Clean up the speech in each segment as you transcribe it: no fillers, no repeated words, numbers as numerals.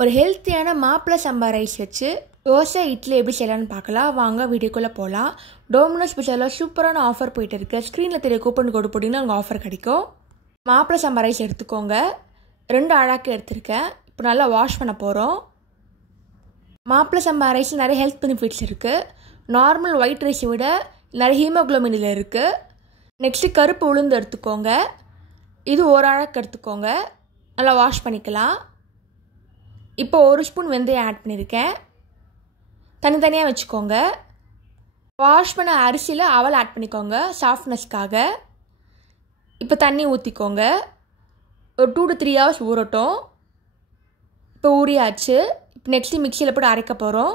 ஒரு ஹெல்த்தியான மாப்பிளை சம்பா ரைஸ் வச்சு தோசை இட்லி எப்படி செய்யலான்னு பார்க்கலாம். வாங்க வீடியோக்குள்ளே போகலாம். டோமினோஸ் பிஸாவில் சூப்பரான ஆஃபர் போயிட்டு இருக்கு. ஸ்க்ரீனில் தெரிய கூப்பன் கோடு போட்டிங்கன்னா உங்கள் ஆஃபர் கிடைக்கும். மாப்பிளை சம்பா ரைஸ் எடுத்துக்கோங்க. 2 அழாக்கு எடுத்திருக்கேன். இப்போ நல்லா வாஷ் பண்ண போகிறோம். மாப்பிளை சம்பா ரைஸில் நிறைய ஹெல்த் பெனிஃபிட்ஸ் இருக்குது. நார்மல் ஒயிட் ரைஸை விட நிறைய ஹீமோக்ளோபினில் இருக்குது. நெக்ஸ்ட்டு கருப்பு உளுந்து எடுத்துக்கோங்க. இது 1 அழாக்கு எடுத்துக்கோங்க. நல்லா வாஷ் பண்ணிக்கலாம். இப்போ 1 ஸ்பூன் வெந்தயம் ஆட் பண்ணியிருக்கேன். தனித்தனியாக வச்சுக்கோங்க. வாஷ் பண்ண அரிசியில் அவல் ஆட் பண்ணிக்கோங்க சாஃப்ட்னஸ்க்காக. இப்போ தண்ணி ஊற்றிக்கோங்க. ஒரு 2 to 3 hours ஊறட்டும். இப்போ ஊறியாச்சு. இப்போ நெக்ஸ்ட்டு மிக்சியில் போட்டு அரைக்க போகிறோம்.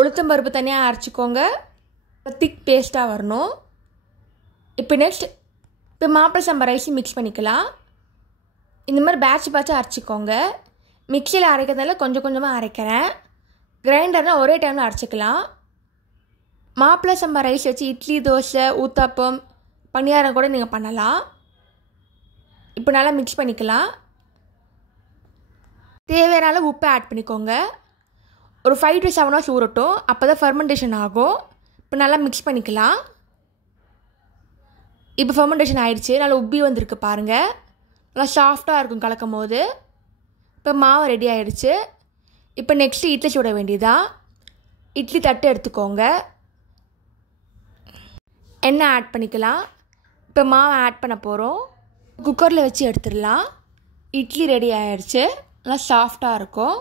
உளுத்தம்பருப்பு தனியாக அரைச்சிக்கோங்க. இப்போ திக் பேஸ்ட்டாக வரணும். இப்போ மாப்பிளை சம்பா ரைஸ் மிக்ஸ் பண்ணிக்கலாம். இந்த மாதிரி பேட்சாக அரைச்சிக்கோங்க. மிக்சியில் அரைக்கிறதால கொஞ்சம் கொஞ்சமாக அரைக்கிறேன். கிரைண்டர்னால் ஒரே டைமில் அரைச்சிக்கலாம். மாப்பிளை சம்பா ரைஸ் வச்சு இட்லி, தோசை, ஊத்தாப்பம், பணியாரம் கூட நீங்கள் பண்ணலாம். இப்போ நல்லா மிக்ஸ் பண்ணிக்கலாம். தேவையான உப்பை ஆட் பண்ணிக்கோங்க. ஒரு 5 to 7 hours ஊறட்டும். அப்போ தான் ஃபெர்மெண்டேஷன் ஆகும். இப்போ நல்லா மிக்ஸ் பண்ணிக்கலாம். இப்போ ஃபெர்மெண்டேஷன் ஆகிடுச்சு. நல்லா உப்பி வந்திருக்கு பாருங்கள். நல்லா சாஃப்டாக இருக்கும் கலக்கும் போது. இப்போ மாவு ரெடி ஆகிடுச்சு. இப்போ நெக்ஸ்ட்டு இட்லி சுட வேண்டியதான். இட்லி தட்டு எடுத்துக்கோங்க. எண்ணெய் ஆட் பண்ணிக்கலாம். இப்போ மாவை ஆட் பண்ண போகிறோம். குக்கரில் வச்சு எடுத்துடலாம். இட்லி ரெடி ஆகிடுச்சு. நல்லா சாஃப்டாக இருக்கும்.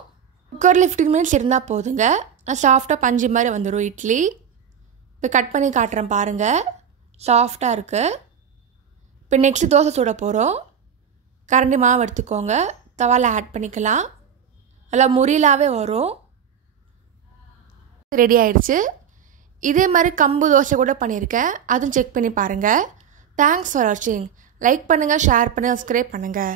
குக்கரில் 15 minutes இருந்தால் போதுங்க. நல்லா சாஃப்டாக பஞ்சு மாதிரி வந்துடும் இட்லி. இப்போ கட் பண்ணி காட்டுறேன் பாருங்கள். சாஃப்டாக இருக்குது. இப்போ நெக்ஸ்ட்டு தோசை சுட போகிறோம். கரண்டி மாவு எடுத்துக்கோங்க. தவாவில் ஆட் பண்ணிக்கலாம். நல்லா முரியலாகவே வரும். ரெடி ஆகிடுச்சு. இதே மாதிரி கம்பு தோசை கூட பண்ணியிருக்கேன். அதுவும் செக் பண்ணி பாருங்கள். தேங்க்ஸ் ஃபார் வாட்சிங். லைக் பண்ணுங்கள், ஷேர் பண்ணுங்கள், சப்ஸ்கிரைப் பண்ணுங்கள்.